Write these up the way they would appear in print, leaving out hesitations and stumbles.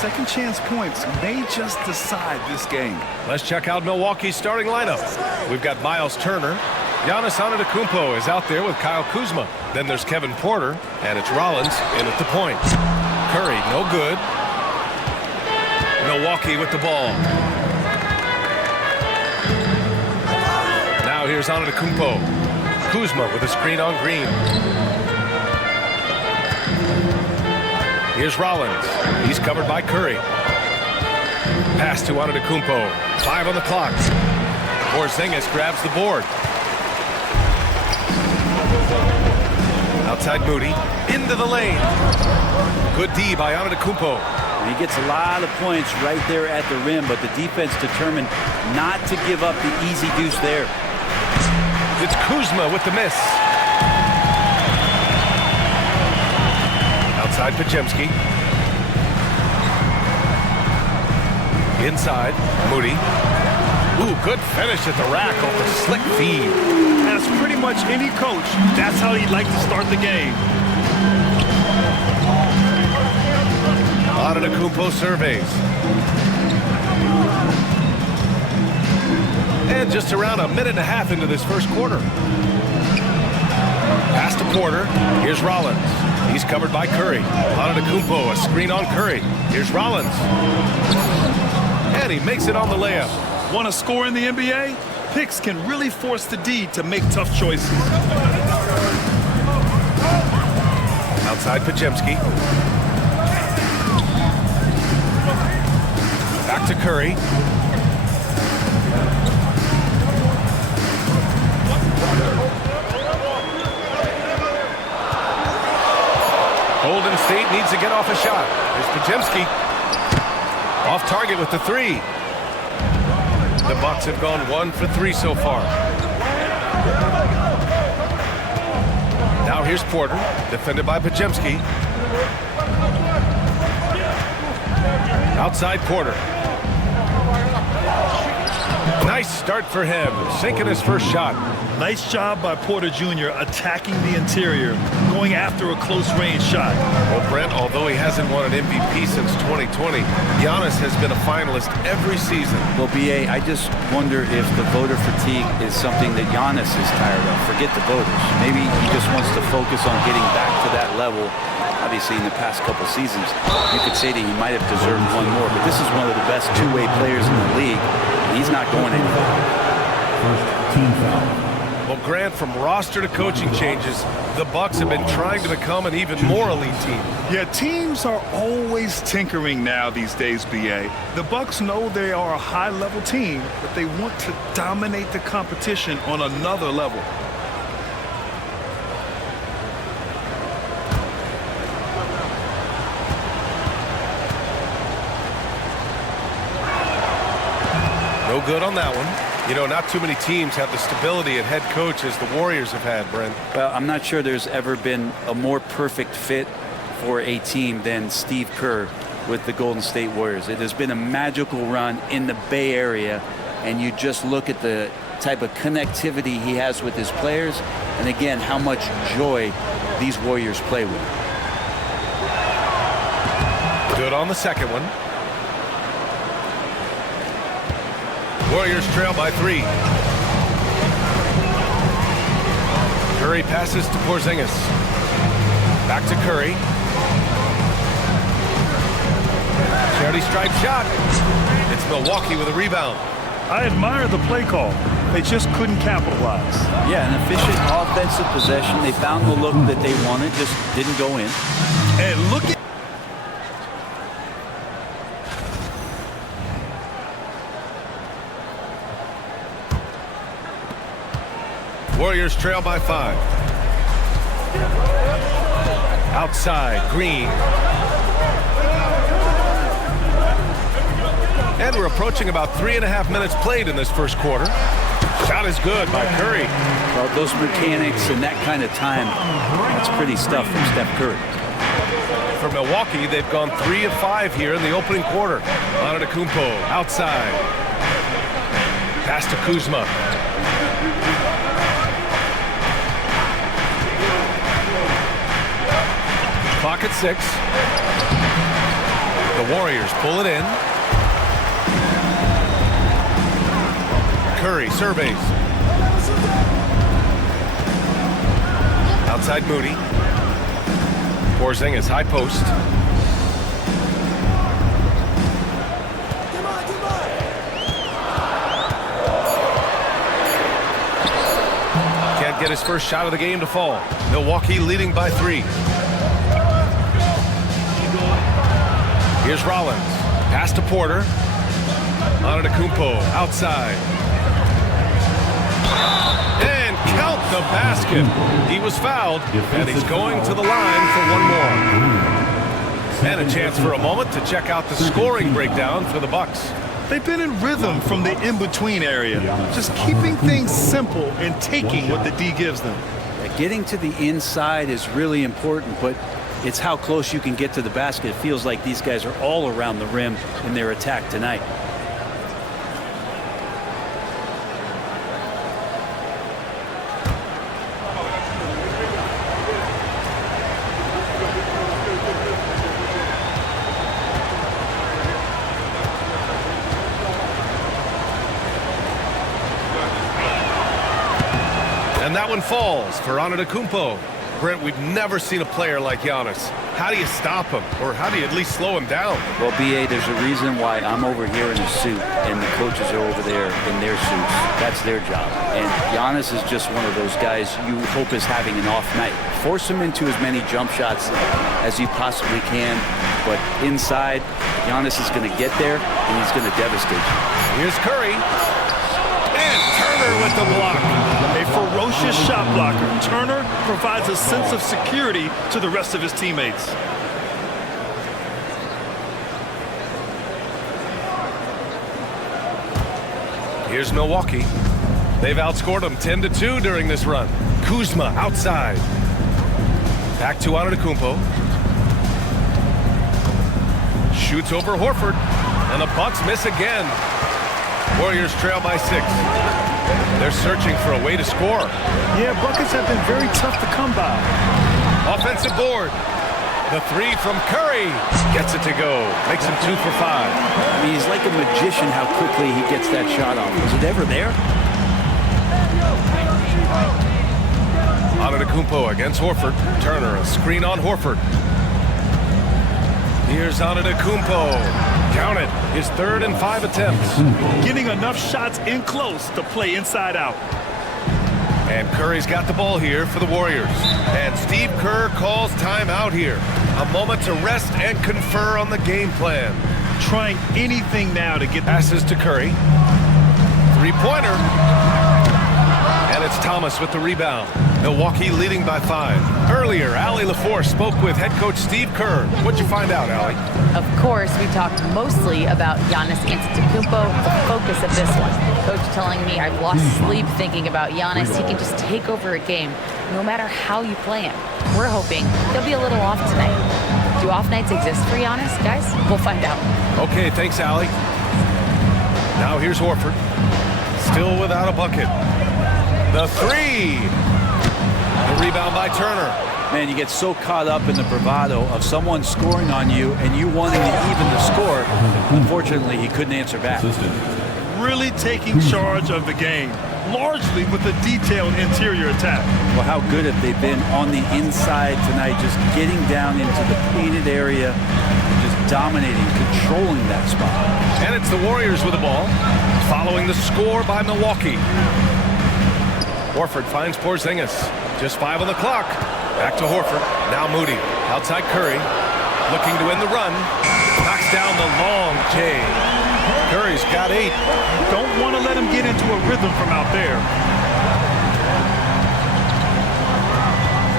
second chance points may just decide this game. Let's check out Milwaukee's starting lineup. We've got Miles Turner. Giannis Antetokounmpo is out there with Kyle Kuzma. Then there's Kevin Porter, and it's Rollins in at the point. Curry, no good. Milwaukee with the ball. Now here's Antetokounmpo. Kuzma with a screen on Green. Here's Rollins. He's covered by Curry. Pass to Antetokounmpo. 5 on the clock. Porzingis grabs the board. Outside Moody. Into the lane. Good D by Antetokounmpo. He gets a lot of points right there at the rim, but the defense determined not to give up the easy deuce there. It's Kuzma with the miss. Outside Podziemski. Inside, Moody. Ooh, good finish at the rack off the slick feed. As pretty much any coach, that's how he'd like to start the game. Antetokounmpo surveys. And just around a minute and a half into this first quarter. Pass to Porter. Here's Rollins. He's covered by Curry. Antetokounmpo, a screen on Curry. Here's Rollins. And he makes it on the layup. Want to score in the NBA? Picks can really force the D to make tough choices. Outside Podziemski. Back to Curry. Golden State needs to get off a shot. Here's Podziemski. Off target with the three. The Bucks have gone 1 for 3 so far. Now here's Porter, defended by Podziemski. Outside Porter. Nice start for him, sinking his first shot. Nice job by Porter Jr. attacking the interior, going after a close-range shot. Well, Brent, although he hasn't won an MVP since 2020, Giannis has been a finalist every season. Well, B.A., I just wonder if the voter fatigue is something that Giannis is tired of. Forget the voters. Maybe he just wants to focus on getting back to that level. Obviously, in the past couple seasons, you could say that he might have deserved one more, but this is one of the best two-way players in the league. He's not going anywhere. First team foul. Well, Grant, from roster to coaching changes, the Bucks have been trying to become an even more elite team. Yeah, teams are always tinkering now these days, B.A. The Bucks know they are a high-level team, but they want to dominate the competition on another level. No good on that one. You know, not too many teams have the stability at head coach as the Warriors have had, Brent. Well, I'm not sure there's ever been a more perfect fit for a team than Steve Kerr with the Golden State Warriors. It has been a magical run in the Bay Area, and you just look at the type of connectivity he has with his players, and again, how much joy these Warriors play with. Good on the second one. Warriors trail by 3. Curry passes to Porzingis. Back to Curry. Charity stripe shot. It's Milwaukee with a rebound. I admire the play call. They just couldn't capitalize. Yeah, an efficient offensive possession. They found the look that they wanted, just didn't go in. And look at Warriors trail by 5. Outside, Green. And we're approaching about 3.5 minutes played in this first quarter. Shot is good by Curry. Well, those mechanics and that kind of time, that's pretty stuff from Steph Curry. For Milwaukee, they've gone 3 of 5 here in the opening quarter. Antetokounmpo outside. Pass to Kuzma. Clock at 6. The Warriors pull it in. Curry surveys. Outside Moody. Porzingis high post. Can't get his first shot of the game to fall. Milwaukee leading by 3. Here's Rollins. Pass to Porter. Antetokounmpo outside. And count the basket. He was fouled, and he's going to the line for one more. And a chance for a moment to check out the scoring breakdown for the Bucks. They've been in rhythm from the in-between area, just keeping things simple and taking what the D gives them. Getting to the inside is really important, but it's how close you can get to the basket. It feels like these guys are all around the rim in their attack tonight. And that one falls for Antetokounmpo. Brent, we've never seen a player like Giannis. How do you stop him? Or how do you at least slow him down? Well, B.A., there's a reason why I'm over here in a suit and the coaches are over there in their suits. That's their job. And Giannis is just one of those guys you hope is having an off night. Force him into as many jump shots as you possibly can. But inside, Giannis is going to get there and he's going to devastate you. Here's Curry. And Turner with the block. A ferocious shot blocker. Turner provides a sense of security to the rest of his teammates. Here's Milwaukee. They've outscored them 10-2 during this run. Kuzma outside. Back to Antetokounmpo. Shoots over Horford. And the Bucks miss again. Warriors trail by 6. They're searching for a way to score. Yeah, buckets have been very tough to come by. Offensive board. The 3 from Curry. Gets it to go. Makes him 2 for 5. I mean, he's like a magician how quickly he gets that shot off. Was it ever there? Antetokounmpo against Horford. Turner, a screen on Horford. Here's Antetokounmpo. Count it. His 3rd and 5 attempts. Getting enough shots in close to play inside out. And Curry's got the ball here for the Warriors. And Steve Kerr calls timeout here. A moment to rest and confer on the game plan. Trying anything now to get passes to Curry. 3-pointer. And it's Thomas with the rebound. Milwaukee leading by 5. Earlier, Allie LaForce spoke with head coach Steve Kerr. What'd you find out, Allie? Of course, we talked mostly about Giannis Antetokounmpo, the focus of this one. Coach telling me I've lost sleep thinking about Giannis. He can just take over a game, no matter how you play him. We're hoping he'll be a little off tonight. Do off nights exist for Giannis, guys? We'll find out. Okay, thanks, Allie. Now here's Horford. Still without a bucket. The 3. The rebound by Turner. Man, you get so caught up in the bravado of someone scoring on you and you wanting to even the score. Unfortunately, he couldn't answer back. really taking charge of the game, largely with a detailed interior attack. Well, how good have they been on the inside tonight, just getting down into the painted area, just dominating, controlling that spot. And it's the Warriors with the ball, following the score by Milwaukee. Horford finds Porzingis. Just 5 on the clock. Back to Horford. Now Moody. Outside Curry. Looking to end the run. Knocks down the long J. Curry's got 8. Don't want to let him get into a rhythm from out there.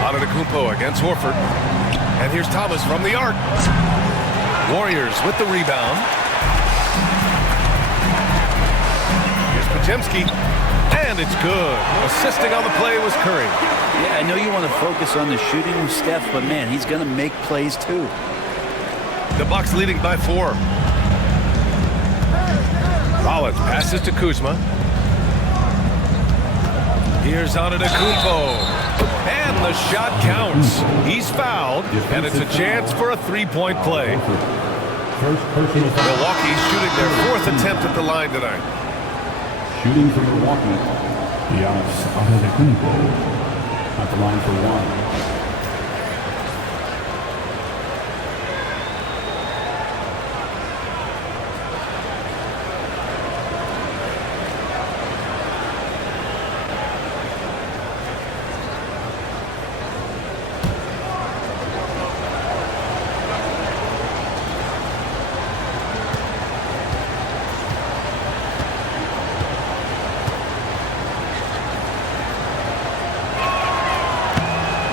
Antetokounmpo against Horford. And here's Thomas from the arc. Warriors with the rebound. Here's Podziemski. And it's good. Assisting on the play was Curry. Yeah, I know you want to focus on the shooting with Steph, but man, he's going to make plays too. The Bucks leading by 4. Rollins passes to Kuzma. Here's Antetokounmpo. And the shot counts. He's fouled, and it's a chance for a 3-point play. First personal foul. Milwaukee shooting their 4th attempt at the line tonight. Shooting for Milwaukee, Giannis Antetokounmpo at the line for one.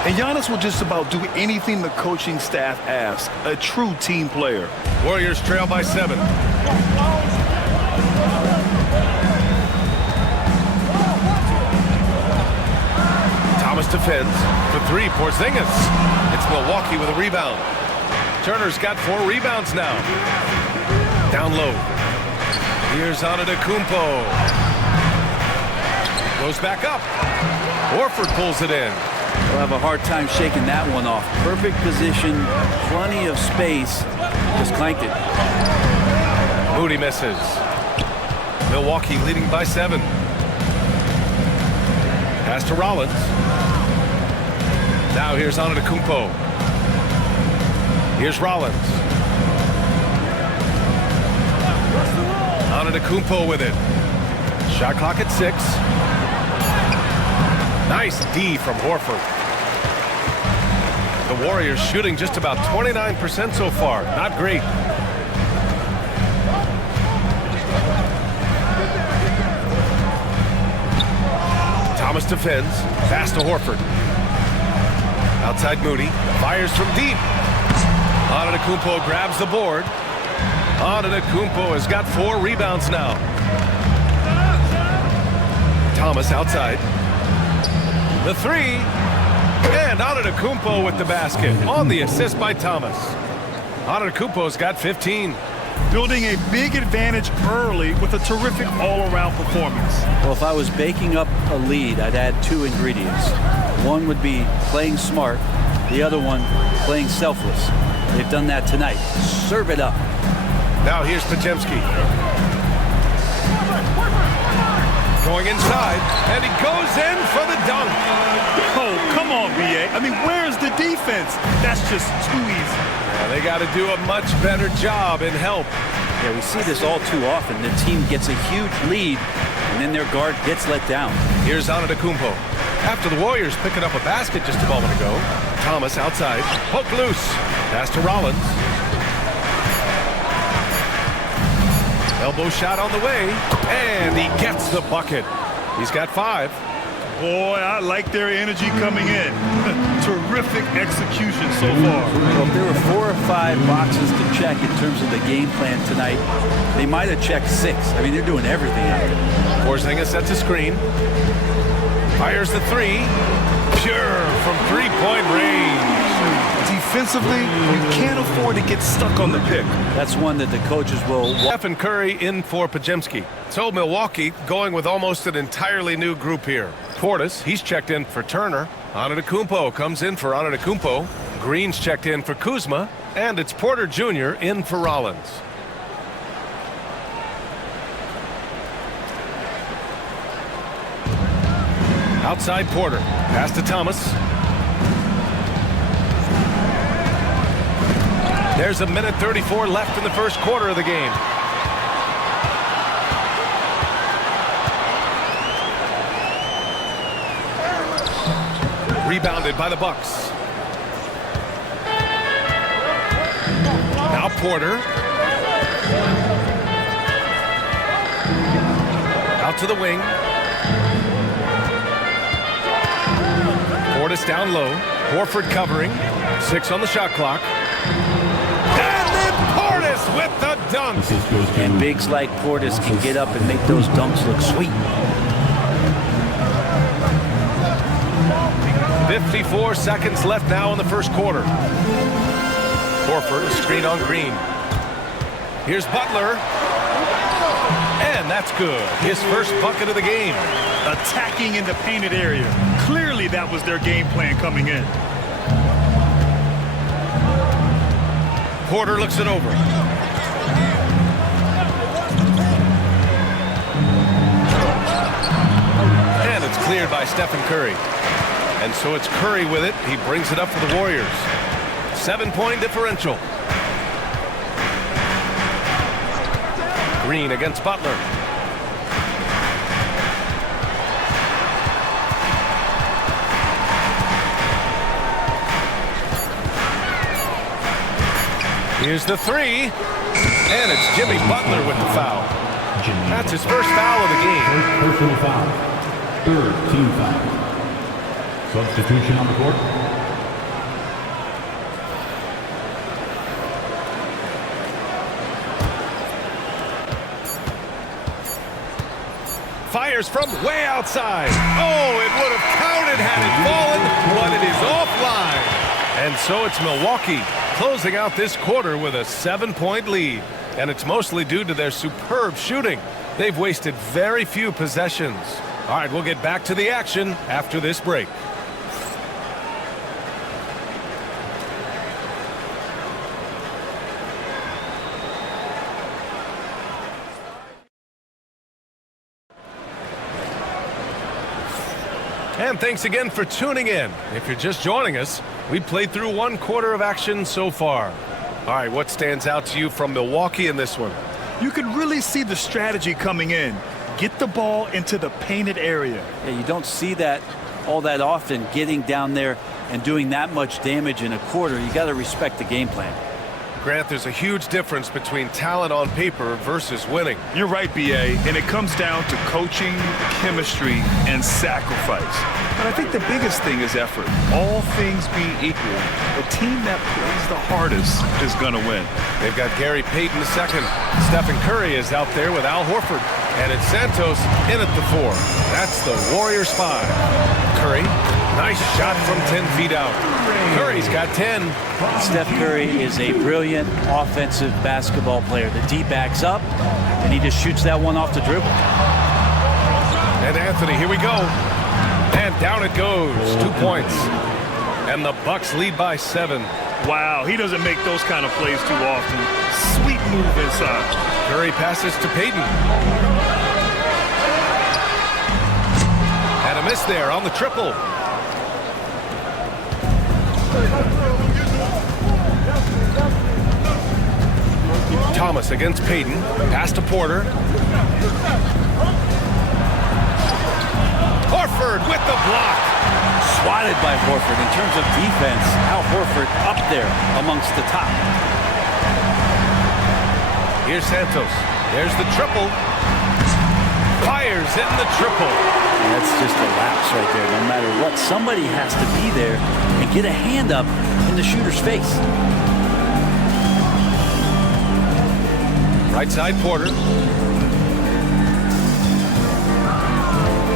And Giannis will just about do anything the coaching staff asks. A true team player. Warriors trail by 7. Thomas defends. For 3, Porzingis. It's Milwaukee with a rebound. Turner's got 4 rebounds now. Down low. Here's Antetokounmpo. Goes back up. Horford pulls it in. They'll have a hard time shaking that one off. Perfect position, plenty of space. Just clanked it. Moody misses. Milwaukee leading by 7. Pass to Rollins. Now here's Antetokounmpo. Here's Rollins. Antetokounmpo with it. Shot clock at 6. Nice D from Horford. The Warriors shooting just about 29% so far. Not great. Thomas defends. Pass to Horford. Outside Moody. Fires from deep. Antetokounmpo grabs the board. Antetokounmpo has got 4 rebounds now. Thomas outside. The 3, and Antetokounmpo with the basket on the assist by Thomas. Antetokounmpo's got 15. Building a big advantage early with a terrific all-around performance. Well, if I was baking up a lead, I'd add 2 ingredients. One would be playing smart. The other one, playing selfless. They've done that tonight. Serve it up. Now here's Podziemski. Going inside, and he goes in for the dunk. Oh, come on, B.A. I mean, where's the defense? That's just too easy. Yeah, they got to do a much better job in help. Yeah, we see this all too often. The team gets a huge lead, and then their guard gets let down. Here's Antetokounmpo. After the Warriors picking up a basket just a moment ago. Thomas outside. Poke loose. Pass to Rollins. Elbow shot on the way, and he gets the bucket. He's got 5. Boy, I like their energy coming in. Terrific execution so far. Well, if there were 4 or 5 boxes to check in terms of the game plan tonight, they might have checked 6. I mean, they're doing everything out there. Porzingis sets a screen. Fires the 3. Pure from 3-point range. Defensively, you can't afford to get stuck on the pick. That's one that the coaches will... Stephen Curry in for Podziemski. So Milwaukee going with almost an entirely new group here. Portis, he's checked in for Turner. Antetokounmpo comes in for Antetokounmpo. Green's checked in for Kuzma. And it's Porter Jr. in for Rollins. Outside Porter. Pass to Thomas. There's 1:34 left in the first quarter of the game. Rebounded by the Bucks. Now Porter. Out to the wing. Portis down low. Horford covering. 6 on the shot clock. And then Portis with the dunk. And bigs like Portis can get up and make those dunks look sweet. 54 seconds left now in the first quarter. Horford, a screen on Green. Here's Butler. And that's good. His first bucket of the game. Attacking in the painted area. Clearly that was their game plan coming in. Porter looks it over. cleared by Stephen Curry. And so it's Curry with it. He brings it up for the Warriors. 7-point differential. Green against Butler. Here's the three. And it's Jimmy Butler with the foul. That's his first foul of the game. First personal foul. Third team foul. Substitution on the court. Fires from way outside. Oh, it would have counted had it fallen, but it is offline. And so it's Milwaukee closing out this quarter with a 7-point lead. And it's mostly due to their superb shooting. They've wasted very few possessions. All right, we'll get back to the action after this break. And thanks again for tuning in. If you're just joining us, we played through one quarter of action so far. All right, what stands out to you from Milwaukee in this one? You can really see the strategy coming in. Get the ball into the painted area. Yeah, you don't see that all that often, getting down there and doing that much damage in a quarter. You got to respect the game plan. Grant, there's a huge difference between talent on paper versus winning. You're right, B.A., and it comes down to coaching, chemistry, and sacrifice. But I think the biggest thing is effort. All things being equal, the team that plays the hardest is going to win. They've got Gary Payton II. Stephen Curry is out there with Al Horford. And it's Santos in at the 4. That's the Warriors 5. Curry, nice shot from 10 feet out. Curry's got 10. Steph Curry is a brilliant offensive basketball player. The D backs up, and he just shoots that one off the dribble. And Anthony, here we go. And down it goes. 2 points. And the Bucks lead by 7. Wow, he doesn't make those kind of plays too often. Sweet move inside. Curry passes to Payton. And a miss there on the triple. Thomas against Payton. Pass to Porter. Horford with the block. Swatted by Horford. In terms of defense, Al Horford up there amongst the top. Here's Santos. There's the triple. Fires in the triple. That's just a lapse right there. No matter what, somebody has to be there and get a hand up in the shooter's face. Right side, Porter.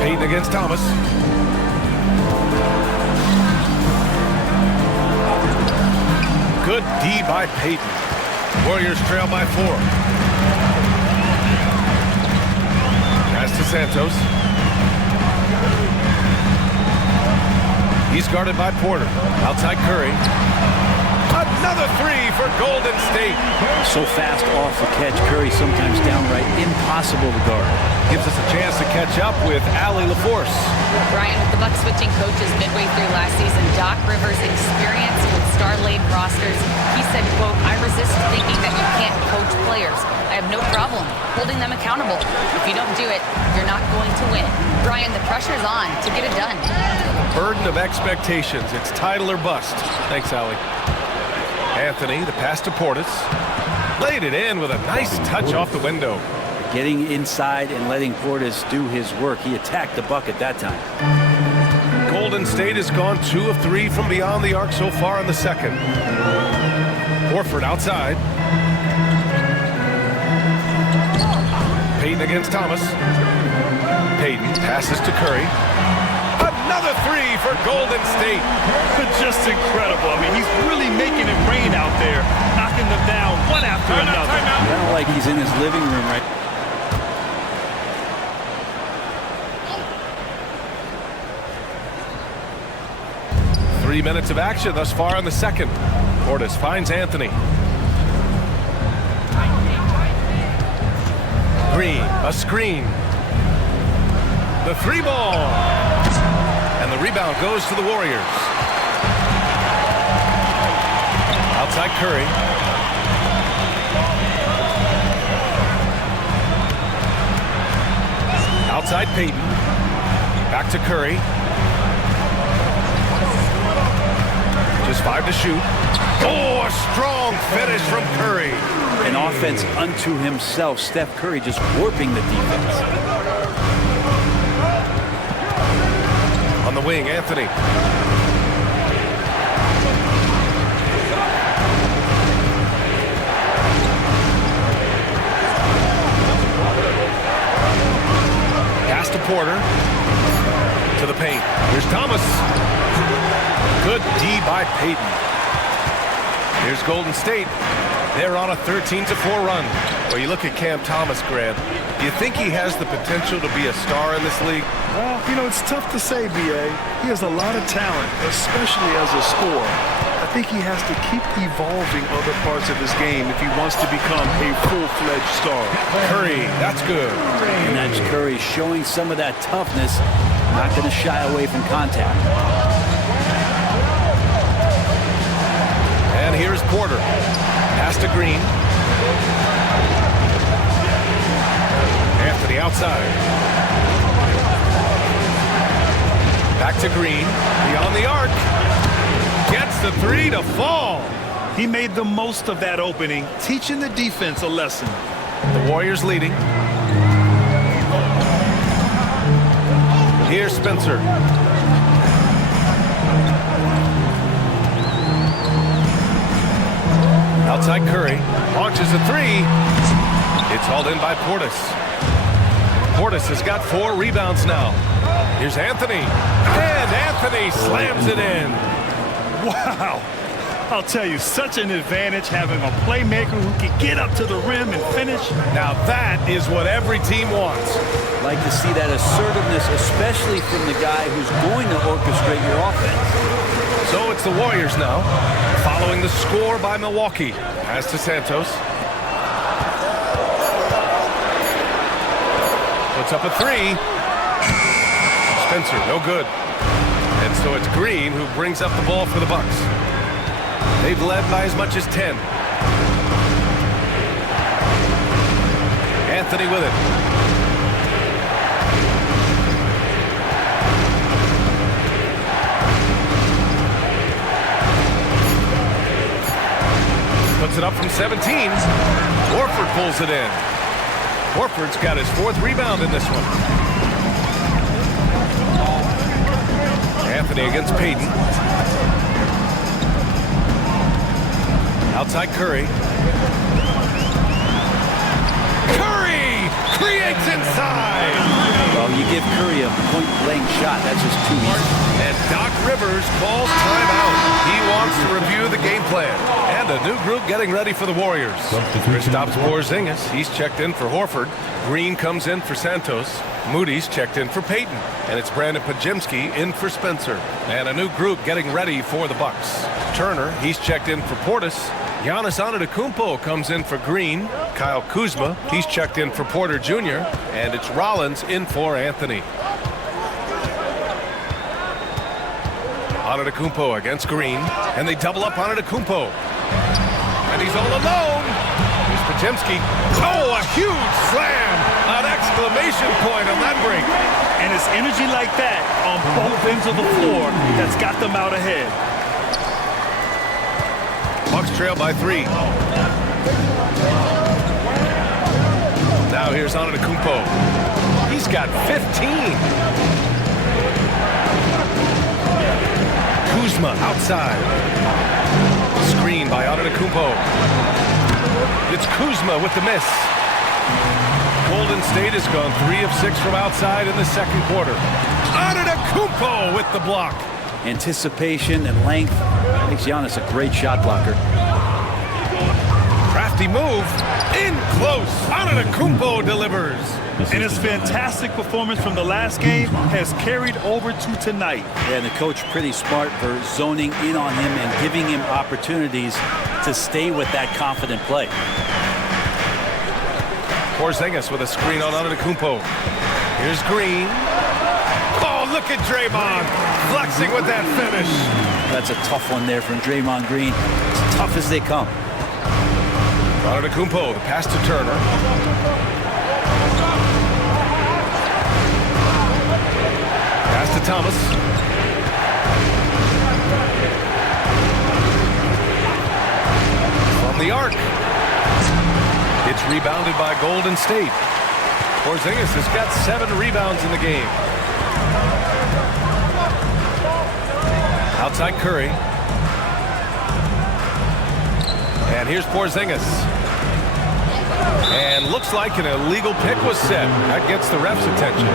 Payton against Thomas. Good D by Payton. Warriors trail by 4. Pass to Santos. He's guarded by Porter. Outside Curry. Another 3 for Golden State. So fast off the catch, Curry sometimes downright impossible to guard. Gives us a chance to catch up with Allie LaForce. Brian, with the Bucks switching coaches midway through last season, Doc Rivers' experience with star-laden rosters, he said, quote, "I resist thinking that you can't coach players. I have no problem holding them accountable. If you don't do it, you're not going to win." Brian, the pressure's on to get it done. Burden of expectations. It's title or bust. Thanks, Allie. Anthony, the pass to Portis. Laid it in with a nice touch off the window. Getting inside and letting Portis do his work. He attacked the bucket that time. Golden State has gone 2 of 3 from beyond the arc so far in the second. Horford outside. Payton against Thomas. Payton passes to Curry. Another 3 for Golden State. Just incredible. I mean, he's really making it rain out there, knocking them down one after another. Kind of like he's in his living room right now. 3 minutes of action thus far in the second. Portis finds Anthony. Green, a screen. The 3 ball. rebound goes to the Warriors. Outside Curry. Outside Payton. Back to Curry. Just 5 to shoot. Oh, a strong finish from Curry. An offense unto himself. Steph Curry just warping the defense. On the wing, Anthony. Pass to Porter. To the paint. Here's Thomas. Good D by Payton. Here's Golden State. They're on a 13-4 run. Well, you look at Cam Thomas, Grant. Do you think he has the potential to be a star in this league? Well, you know, it's tough to say, B.A. He has a lot of talent, especially as a scorer. I think he has to keep evolving other parts of his game if he wants to become a full-fledged star. Curry, that's good. And that's Curry showing some of that toughness, not going to shy away from contact. And here's Porter. Pass to Green. Anthony outside. Back to Green. Beyond the arc. Gets the three to fall. He made the most of that opening, teaching the defense a lesson. The Warriors leading. Here's Spencer. Outside Curry. Launches a three. It's hauled in by Portis. Portis has got 4 rebounds now. Here's Anthony. And Anthony slams it in. Wow. I'll tell you, such an advantage having a playmaker who can get up to the rim and finish. Now that is what every team wants. Like to see that assertiveness, especially from the guy who's going to orchestrate your offense. So it's the Warriors now, following the score by Milwaukee. Pass to Santos. Puts up a three. Spencer, no good. And so it's Green who brings up the ball for the Bucks. They've led by as much as 10. Anthony with it. Puts it up from 17. Horford pulls it in. Horford's got his 4th rebound in this one. Anthony against Payton. Outside Curry. Curry creates inside. Well, you give Curry a point-blank shot. That's just too easy. And Doc Rivers calls timeout. He wants to review the game plan. And a new group getting ready for the Warriors. Kristaps Porzingis, he's checked in for Horford. Green comes in for Santos. Moody's checked in for Payton. And it's Brandon Podziemski in for Spencer. And a new group getting ready for the Bucks. Turner, he's checked in for Portis. Giannis Antetokounmpo comes in for Green. Kyle Kuzma, he's checked in for Porter Jr. And it's Rollins in for Anthony. Antetokounmpo against Green. And they double up Antetokounmpo. And he's all alone. Here's Podziemski. Oh, a huge slam. An exclamation point on that break. And it's energy like that on both ends of the floor that's got them out ahead. Bucks trail by 3. Now here's Antetokounmpo. He's got 15. Kuzma outside. Screen by Antetokounmpo. It's Kuzma with the miss. Golden State has gone 3 of 6 from outside in the second quarter. Antetokounmpo with the block. Anticipation and length makes Giannis a great shot blocker. Crafty move. In close. Antetokounmpo delivers. And his fantastic performance from the last game has carried over to tonight. Yeah, and the coach pretty smart for zoning in on him and giving him opportunities to stay with that confident play. Porzingis with a screen on Antetokounmpo. Here's Green. Oh, look at Draymond flexing with that finish. That's a tough one there from Draymond Green. As tough as they come. Antetokounmpo, the pass to Turner. Pass to Thomas. From the arc. It's rebounded by Golden State. Porzingis has got 7 rebounds in the game. Outside Curry. And here's Porzingis. And looks like an illegal pick was set. That gets the ref's attention.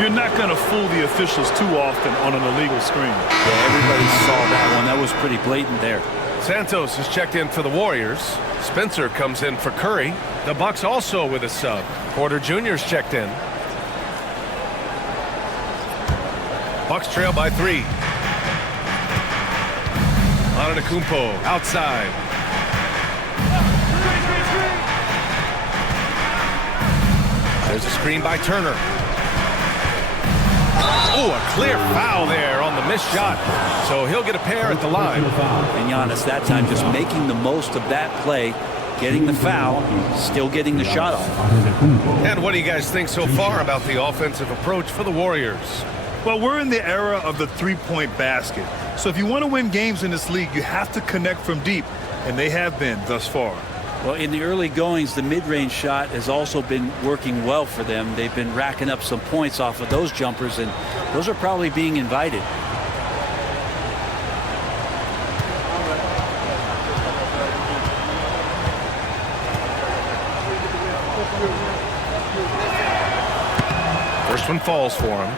You're not going to fool the officials too often on an illegal screen. Yeah, everybody saw that one. That was pretty blatant there. Santos has checked in for the Warriors. Spencer comes in for Curry. The Bucks also with a sub. Porter Jr.'s checked in. Bucks trail by 3. Antetokounmpo outside. There's a screen by Turner. Oh, a clear foul there on the missed shot. So he'll get a pair at the line. And Giannis that time just making the most of that play, getting the foul, still getting the shot off. And what do you guys think so far about the offensive approach for the Warriors? Well, we're in the era of the three-point basket. So if you want to win games in this league, you have to connect from deep, and they have been thus far. Well, in the early goings, the mid-range shot has also been working well for them. They've been racking up some points off of those jumpers, and those are probably being invited. First one falls for him.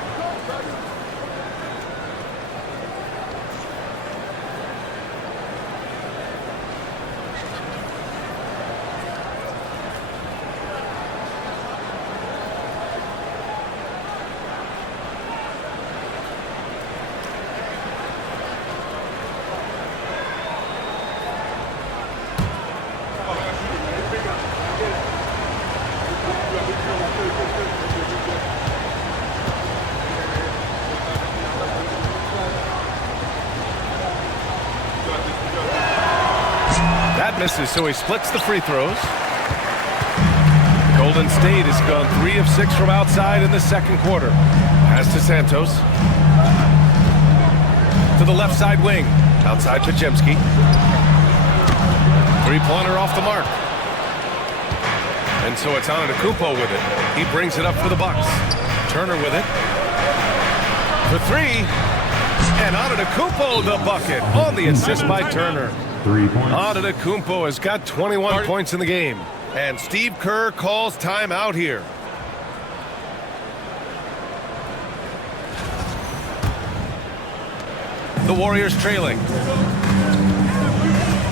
Misses, so he splits the free throws. Golden State has gone 3 of 6 from outside in the second quarter. Pass to Santos. To the left side wing. Outside Podziemski. Three-pointer off the mark. And so it's Antetokounmpo with it. He brings it up for the Bucks. Turner with it. For 3. And Antetokounmpo the bucket on the assist by Turner. 3 points. Antetokounmpo has got 21 points in the game. And Steve Kerr calls timeout here. The Warriors trailing.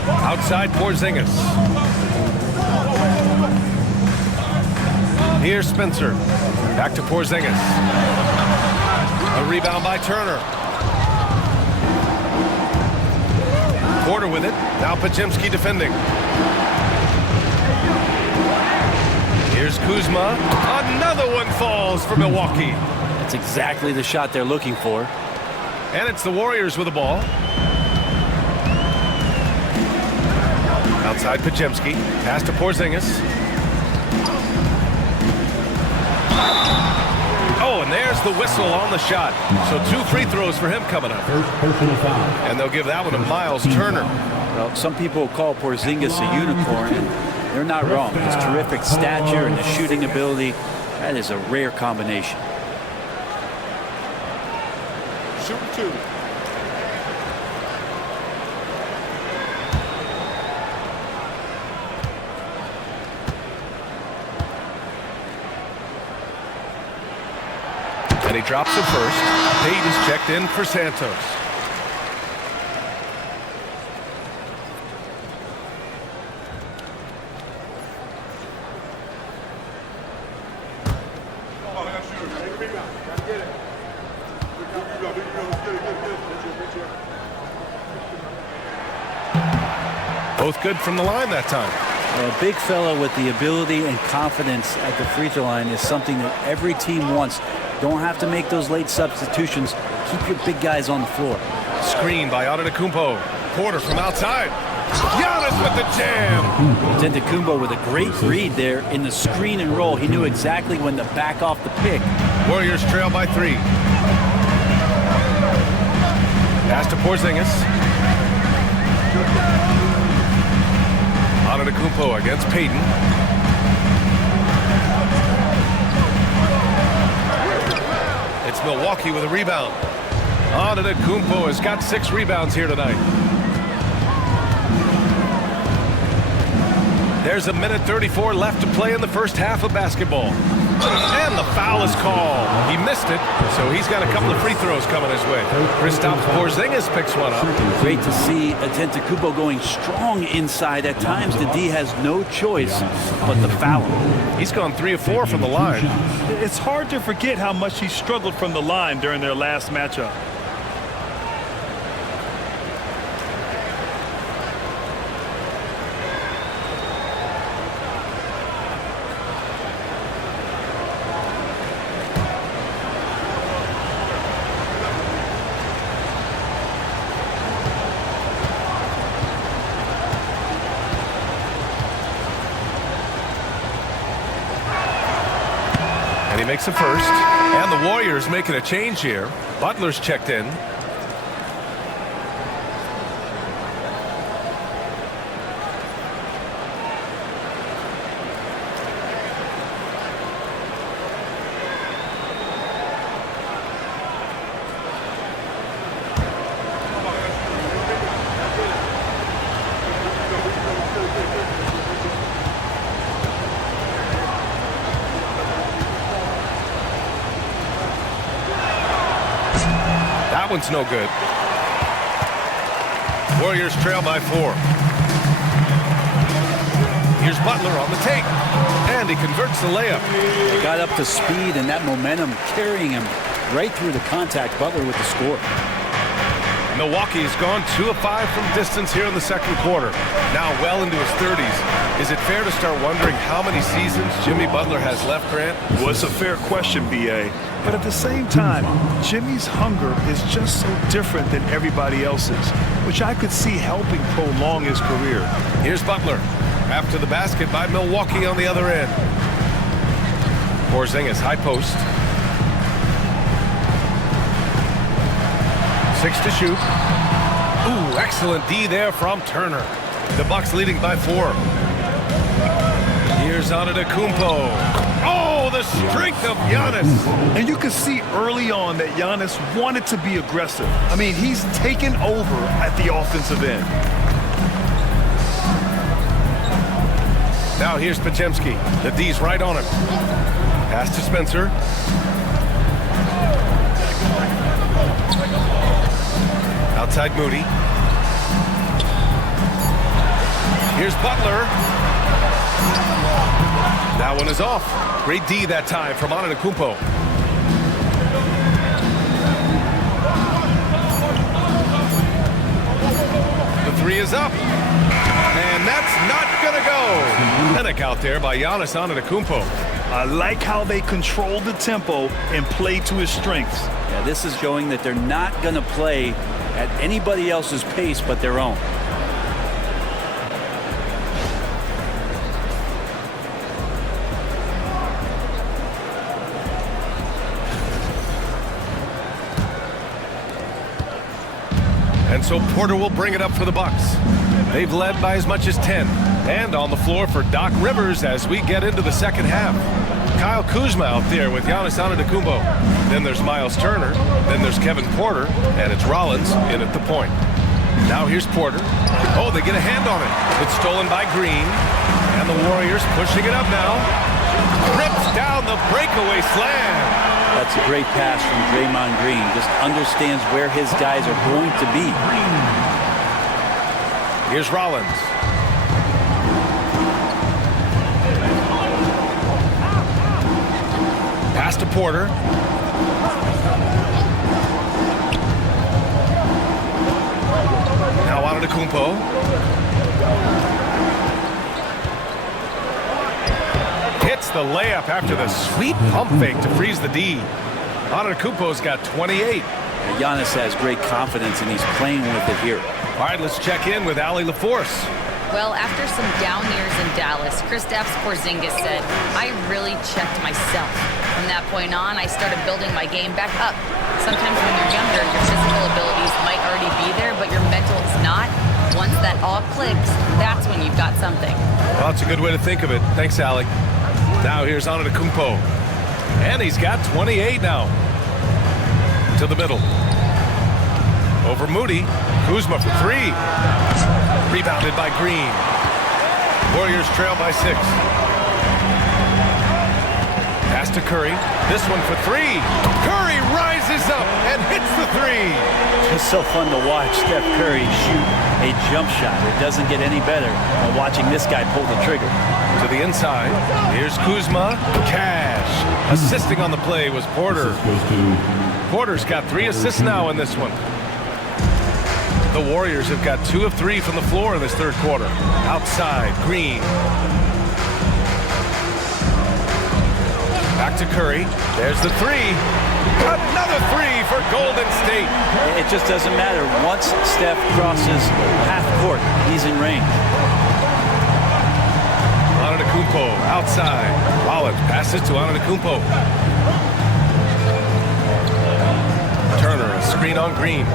Outside Porzingis. Here's Spencer. Back to Porzingis. A rebound by Turner. Porter with it. Now Podziemski defending. Here's Kuzma. Another one falls for Milwaukee. That's exactly the shot they're looking for. And it's the Warriors with the ball. Outside Podziemski. Pass to Porzingis. Oh, and there's the whistle on the shot. So 2 free throws for him coming up. First personal foul. And they'll give that one to Miles Turner. Well, some people call Porzingis a unicorn, and they're not wrong. His terrific stature and his shooting ability, that is a rare combination. Shooting 2. And he drops it first. Pate is checked in for Santos. Both good from the line that time. A big fella with the ability and confidence at the free throw line is something that every team wants. Don't have to make those late substitutions. Keep your big guys on the floor. Screen by Antetokounmpo. Porter from outside. Giannis with the jam. Antetokounmpo with a great read there in the screen and roll. He knew exactly when to back off the pick. Warriors trail by 3. Pass to Porzingis. Antetokounmpo against Payton. It's Milwaukee with a rebound. Antetokounmpo has got 6 rebounds here tonight. There's a minute 34 left to play in the first half of basketball. And the foul is called. He missed it, so he's got a couple of free throws coming his way. Kristaps Porzingis picks one up. Great to see Antetokounmpo going strong inside. At times, the D has no choice but to foul him. He's gone 3 of 4 from the line. It's hard to forget how much he struggled from the line during their last matchup. He makes a first, and the Warriors making a change here. Butler's checked in. That one's no good. Warriors trail by 4. Here's Butler on the take, and he converts the layup. He got up to speed, and that momentum carrying him right through the contact. Butler with the score. Milwaukee's gone 2 of 5 from distance here in the second quarter. Now well into his 30s. Is it fair to start wondering how many seasons Jimmy Butler has left, Grant? Well, it's a fair question, B.A. But at the same time, Jimmy's hunger is just so different than everybody else's, which I could see helping prolong his career. Here's Butler. After the basket by Milwaukee on the other end. Porzingis, high post. 6 to shoot. Ooh, excellent D there from Turner. The Bucks leading by 4. Here's Antetokounmpo. Oh, the strength of Giannis. And you could see early on that Giannis wanted to be aggressive. I mean, he's taken over at the offensive end. Now here's Podziemski. The D's right on him. Pass to Spencer. Outside Moody. Here's Butler. That one is off. Great D that time from Antetokounmpo. The 3 is up. And that's not going to go. Panic out there by Giannis Antetokounmpo. I like how they control the tempo and play to his strengths. Yeah, this is showing that they're not going to play at anybody else's pace but their own. And so Porter will bring it up for the Bucks. They've led by as much as 10. And on the floor for Doc Rivers as we get into the second half. Kyle Kuzma out there with Giannis Antetokounmpo. Then there's Miles Turner. Then there's Kevin Porter. And it's Rollins in at the point. Now here's Porter. Oh, they get a hand on it. It's stolen by Green. And the Warriors pushing it up now. Rips down the breakaway slam. That's a great pass from Draymond Green. Just understands where his guys are going to be. Here's Rollins. Pass to Porter. Now Antetokounmpo. Hits the layup after the sweet pump fake to freeze the D. Antetokounmpo's got 28. Giannis has great confidence, and he's playing with it here. All right, let's check in with Allie LaForce. Well, after some down years in Dallas, Kristaps Porzingis said, I really checked myself. From that point on, I started building my game back up. Sometimes when you're younger, your physical abilities might already be there, but your mental is not. Once that all clicks, that's when you've got something. Well, it's a good way to think of it. Thanks, Allie. Now here's Antetokounmpo. And he's got 28 now. To the middle. Over Moody. Kuzma for three. Rebounded by Green. Warriors trail by 6. Pass to Curry. This one for three. Curry rises up and hits the three. It's so fun to watch Steph Curry shoot a jump shot. It doesn't get any better than watching this guy pull the trigger. To the inside. Here's Kuzma. Cash. Assisting on the play was Porter. Porter's got 3 assists now in this one. The Warriors have got 2 of 3 from the floor in this third quarter. Outside, Green. Back to Curry. There's the three. Another three for Golden State. It just doesn't matter. Once Steph crosses half court, he's in range. Antetokounmpo outside. Rollins passes to Antetokounmpo. Turner, a screen on Green.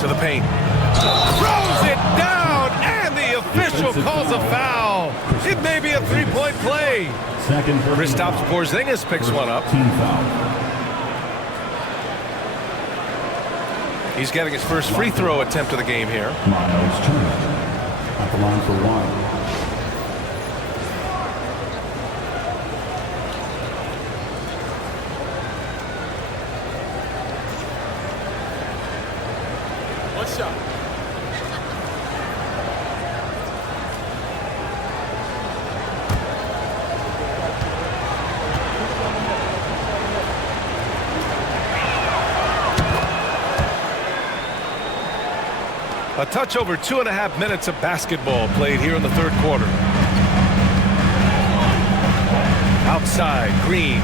To the paint. Throws it down, and the official calls a foul. It may be a three-point play. Kristaps Porzingis picks one up. Team foul. He's getting his first free throw attempt of the game here. Miles Turner at the line for one. What's up? A touch over 2.5 minutes of basketball played here in the third quarter. Outside, Green.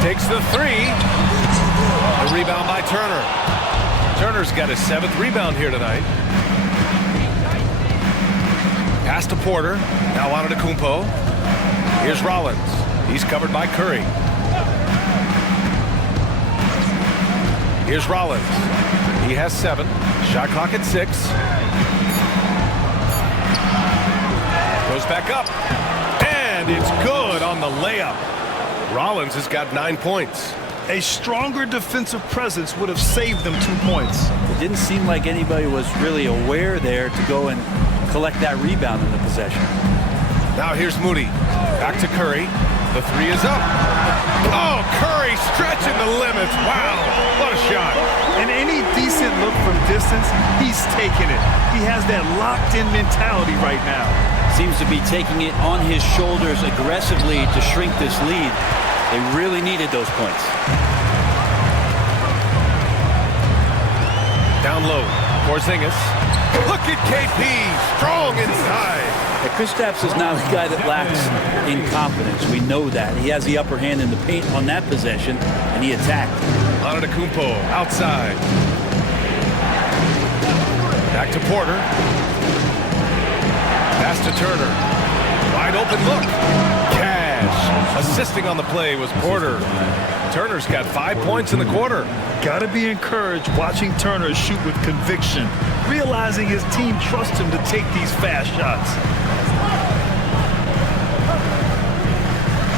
Takes the three. The rebound by Turner. Turner's got his 7th rebound here tonight. Pass to Porter. Now Antetokounmpo. Here's Rollins. He's covered by Curry. Here's Rollins. He has 7. Shot clock at 6. Goes back up. And it's good on the layup. Rollins has got 9 points. A stronger defensive presence would have saved them 2 points. It didn't seem like anybody was really aware there to go and collect that rebound in the possession. Now here's Moody. Back to Curry. The three is up. Oh, Curry stretching the limits. Wow, what a shot. And any decent look from distance, he's taking it. He has that locked-in mentality right now. Seems to be taking it on his shoulders aggressively to shrink this lead. They really needed those points. Down low, Porzingis. Look at KP, strong inside. Kristaps is not a guy that lacks in confidence. We know that. He has the upper hand in the paint on that possession, and he attacked. Antetokounmpo outside. Back to Porter. Pass to Turner. Wide open look. Cash. Assisting on the play was Porter. Turner's got 5 points in the quarter. Gotta be encouraged watching Turner shoot with conviction, realizing his team trusts him to take these fast shots.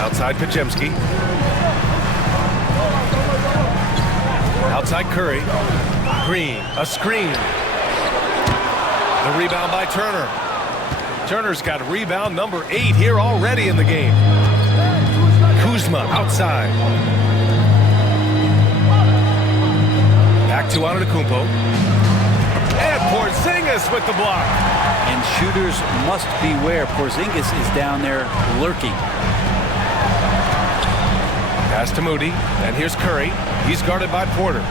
Outside Pajemski. Outside Curry. Green, a screen. The rebound by Turner. Turner's got rebound number 8 here already in the game. Kuzma outside. Back to Antetokounmpo. And Porzingis with the block. And shooters must beware. Porzingis is down there lurking. Pass to Moody, and here's Curry. He's guarded by Porter.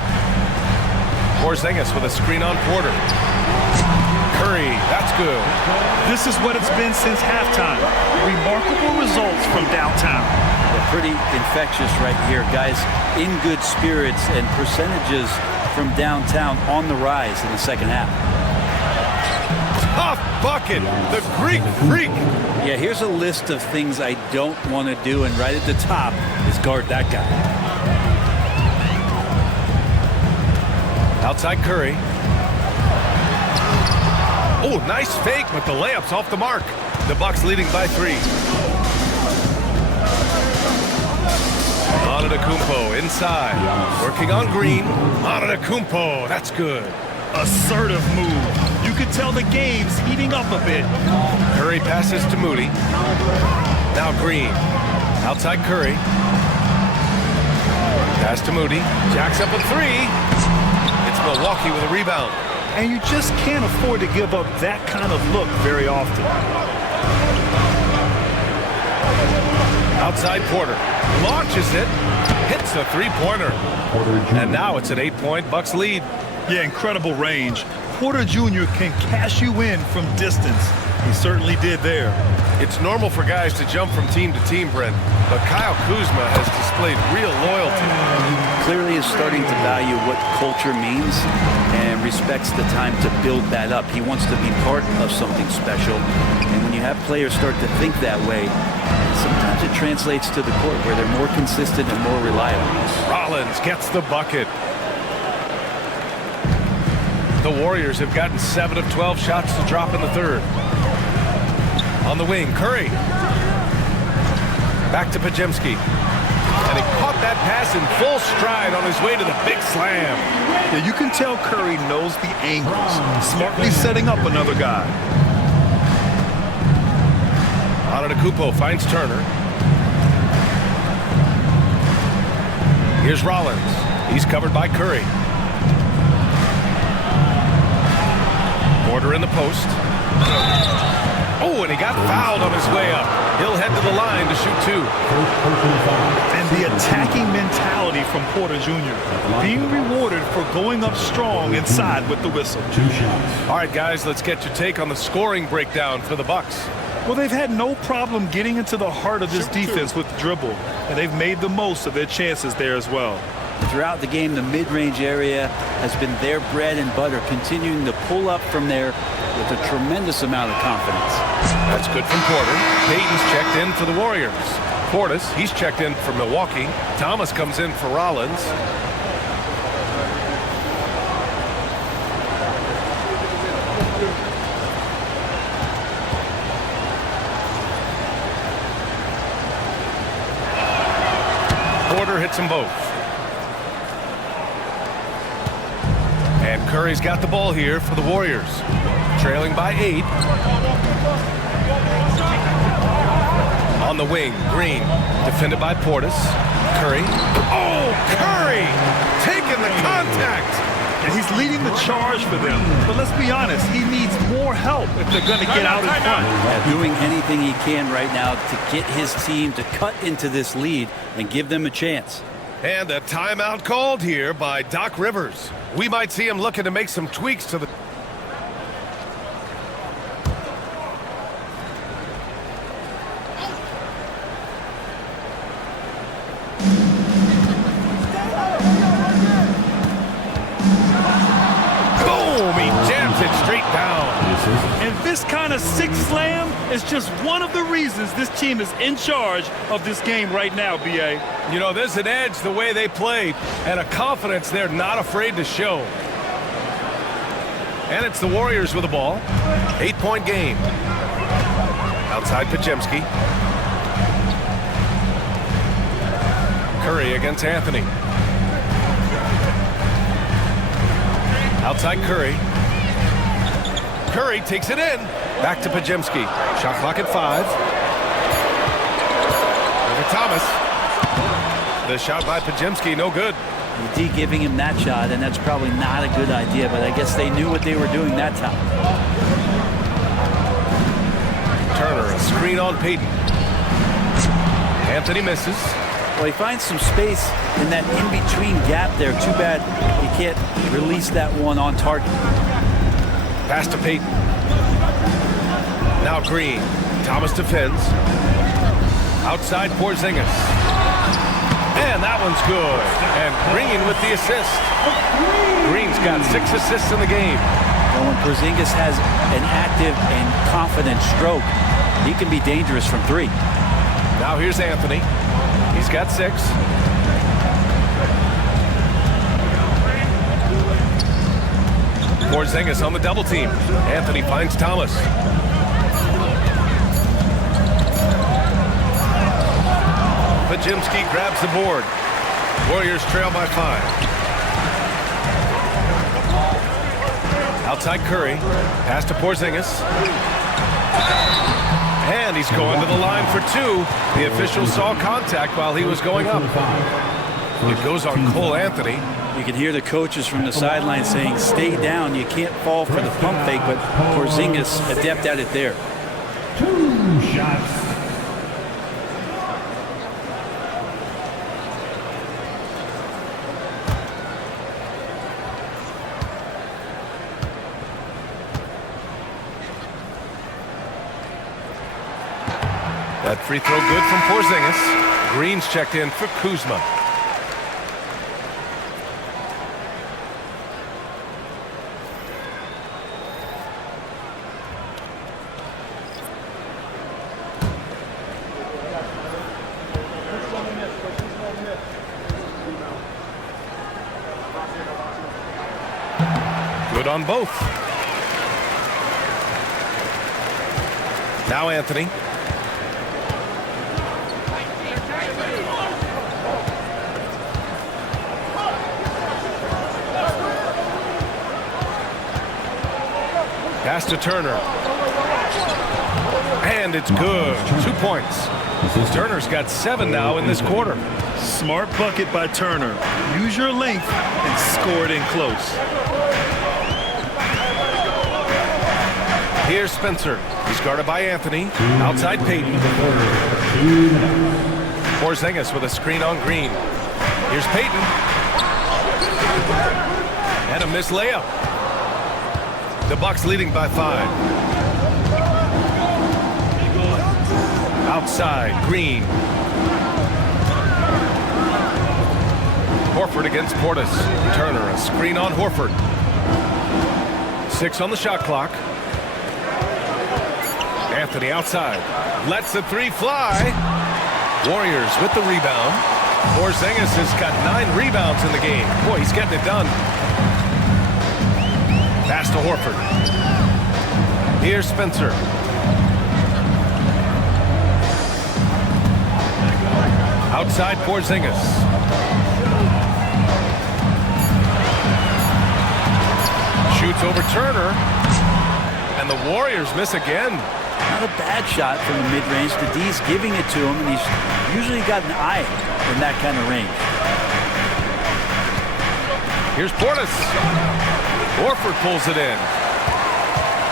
Porzingis with a screen on Porter. Curry Curry. That's good. This is what it's been since halftime. Remarkable results from downtown. They're pretty infectious right here. Guys in good spirits and percentages from downtown on the rise in the second half. Tough bucket. The Greek freak. Yeah, here's a list of things I don't want to do, and right at the top is guard that guy. Outside Curry. Oh, nice fake, but the layup's off the mark. The Bucks leading by 3. Antetokounmpo inside. Working on Green. Antetokounmpo, that's good. Assertive move. You could tell the game's heating up a bit. Curry passes to Moody. Now Green. Outside Curry. Pass to Moody. Jacks up a 3. It's Milwaukee with a rebound. And you just can't afford to give up that kind of look very often. Outside Porter. Launches it. Hits the three-pointer. And now it's an 8-point Bucks lead. Yeah, incredible range. Porter Jr. can cash you in from distance. He certainly did there. It's normal for guys to jump from team to team, Brent, but Kyle Kuzma has displayed real loyalty. He clearly is starting to value what culture means and respects the time to build that up. He wants to be part of something special. And when you have players start to think that way, sometimes it translates to the court where they're more consistent and more reliable. Rollins gets the bucket. The Warriors have gotten 7 of 12 shots to drop in the third. On the wing, Curry. Back to Pajemski. And he caught that pass in full stride on his way to the big slam. Yeah, you can tell Curry knows the angles. Smartly setting up another guy. Antetokounmpo finds Turner. Here's Rollins. He's covered by Curry. Porter in the post. Oh, and he got fouled on his way up. He'll head to the line to shoot 2. And the attacking mentality from Porter Jr. being rewarded for going up strong inside with the whistle. 2 shots. All right, guys, let's get your take on the scoring breakdown for the Bucks. Well, they've had no problem getting into the heart of this defense with the dribble, and they've made the most of their chances there as well. Throughout the game, the mid-range area has been their bread and butter, continuing to pull up from there with a tremendous amount of confidence. That's good from Porter. Payton's checked in for the Warriors. Portis, he's checked in for Milwaukee. Thomas comes in for Rollins. Porter hits them both. And Curry's got the ball here for the Warriors. Trailing by 8. On the wing, Green. Defended by Portis. Curry. Oh, Curry! Taking the contact! And he's leading the charge for them. But let's be honest, he needs more help if they're going to get out in front. Yeah, doing anything he can right now to get his team to cut into this lead and give them a chance. And a timeout called here by Doc Rivers. We might see him looking to make some tweaks to the... Boom! He jams it straight down. And this kind of sick slam is just one of the reasons this team is in charge of this game right now, B.A. You know, there's an edge the way they played and a confidence they're not afraid to show. And it's the Warriors with the ball. 8-point game. Outside Pajemski. Curry against Anthony. Outside Curry. Curry takes it in. Back to Pajemski. Shot clock at 5. Over Thomas. The shot by Pajemski, no good. D giving him that shot, and that's probably not a good idea, but I guess they knew what they were doing that time. Turner, a screen on Payton. Anthony misses. Well, he finds some space in that in-between gap there. Too bad he can't release that one on target. Pass to Payton. Now Green. Thomas defends. Outside Porzingis. And that one's good. And Green with the assist. Green's got 6 assists in the game. And when Porzingis has an active and confident stroke, he can be dangerous from 3. Now here's Anthony. He's got 6. Porzingis on the double team. Anthony finds Thomas. Pajimski grabs the board. Warriors trail by 5. Outside Curry. Pass to Porzingis. And he's going to the line for 2. The official saw contact while he was going up. It goes on Cole Anthony. You can hear the coaches from the sideline saying, stay down, you can't fall for the pump fake, but Porzingis adept at it there. 2 shots. That free throw good from Porzingis. Green's checked in for Kuzma. Good on both. Now Anthony. Pass to Turner. And it's good. 2 points. Turner's got 7 now in this quarter. Smart bucket by Turner. Use your length and score it in close. Here's Spencer. He's guarded by Anthony. Outside Payton. Porzingis with a screen on Green. Here's Payton. And a missed layup. The Bucks leading by 5. Outside, Green. Horford against Portis. Turner, a screen on Horford. 6 on the shot clock. Anthony outside. Lets the 3 fly. Warriors with the rebound. Porzingis has got 9 rebounds in the game. Boy, he's getting it done. Pass to Horford. Here's Spencer. Outside Porzingis. Shoots over Turner. And the Warriors miss again. Not a bad shot from the mid-range. The D's giving it to him, and he's usually got an eye in that kind of range. Here's Portis. Horford pulls it in.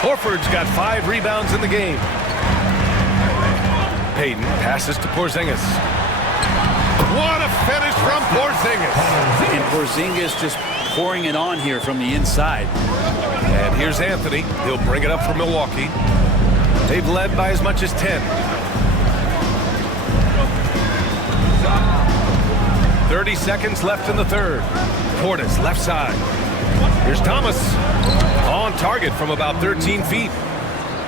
Horford's got 5 rebounds in the game. Payton passes to Porzingis. What a finish from Porzingis. And Porzingis just pouring it on here from the inside. And here's Anthony. He'll bring it up for Milwaukee. They've led by as much as 10. 30 seconds left in the third. Portis left side. Here's Thomas on target from about 13 feet.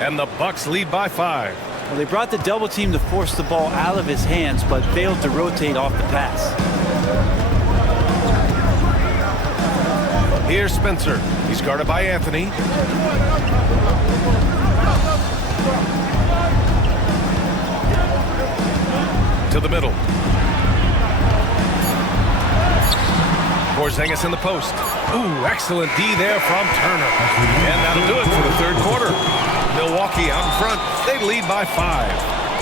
And the Bucks lead by 5. Well, they brought the double team to force the ball out of his hands, but failed to rotate off the pass. Here's Spencer. He's guarded by Anthony. To the middle. Porzingis in the post. Ooh, excellent D there from Turner. And that'll do it for the third quarter. Milwaukee out in front. They lead by 5.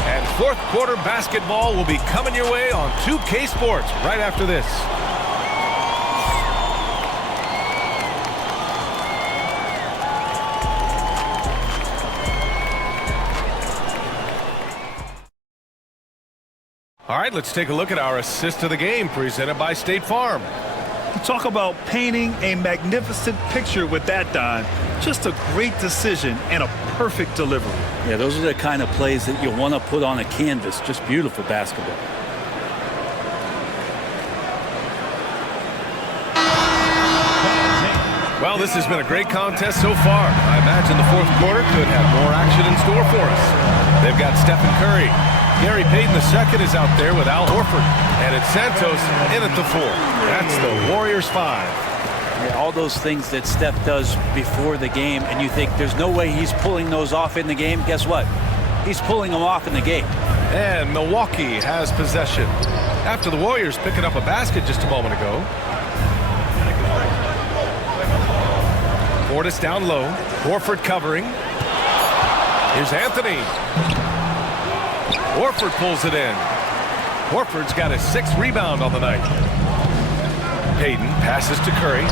And fourth quarter basketball will be coming your way on 2K Sports right after this. All right, let's take a look at our assist of the game presented by State Farm. Talk about painting a magnificent picture with that, Don. Just a great decision and a perfect delivery. Yeah, those are the kind of plays that you want to put on a canvas. Just beautiful basketball. Well, this has been a great contest so far. I imagine the fourth quarter could have more action in store for us. They've got Stephen Curry. Gary Payton II is out there with Al Horford. And it's Santos in at the 4. That's the Warriors 5. Yeah, all those things that Steph does before the game, and you think there's no way he's pulling those off in the game. Guess what? He's pulling them off in the game. And Milwaukee has possession. After the Warriors picking up a basket just a moment ago. Portis down low. Horford covering. Here's Anthony. Horford pulls it in. Horford's got his 6th rebound on the night. Payton passes to Curry.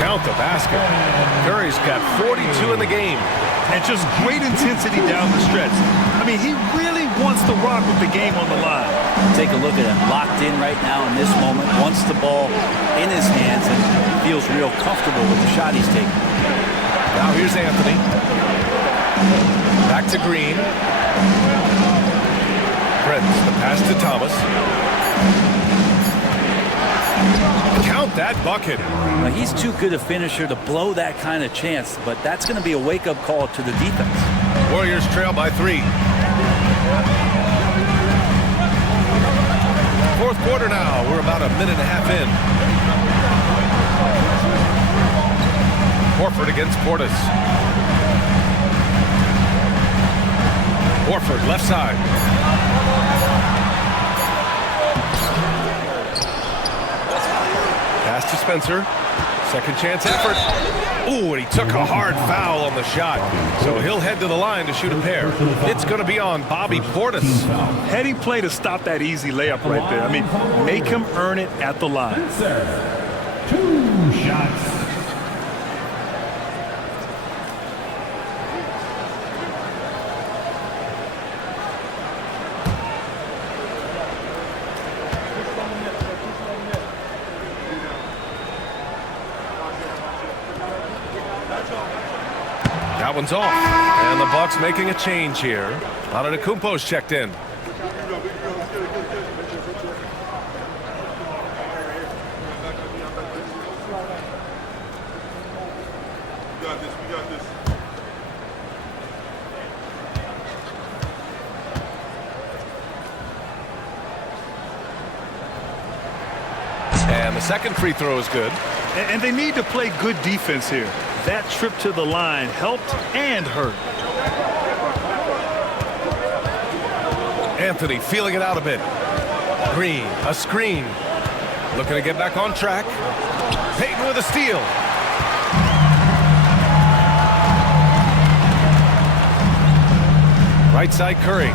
Count the basket. Curry's got 42 in the game. And just great intensity down the stretch. I mean, he really wants to rock with the game on the line. Take a look at him, locked in right now in this moment, wants the ball in his hands and feels real comfortable with the shot he's taking. Now here's Anthony. Back to Green. Prince, the pass to Thomas. Count that bucket. Now, he's too good a finisher to blow that kind of chance, but that's going to be a wake-up call to the defense. Warriors trail by 3. Fourth quarter now. We're about a minute and a half in. Horford against Portis. Horford left side. Pass to Spencer. Second chance effort. Ooh, and he took a hard foul on the shot. So he'll head to the line to shoot a pair. It's going to be on Bobby Portis. Heady play to stop that easy layup right there. I mean, make him earn it at the line. 2 shots. That one's off. And the Bucks making a change here. Antetokounmpo's checked in. And the second free throw is good. And they need to play good defense here. That trip to the line helped and hurt. Anthony feeling it out a bit. Green, a screen. Looking to get back on track. Payton with a steal. Right side Curry.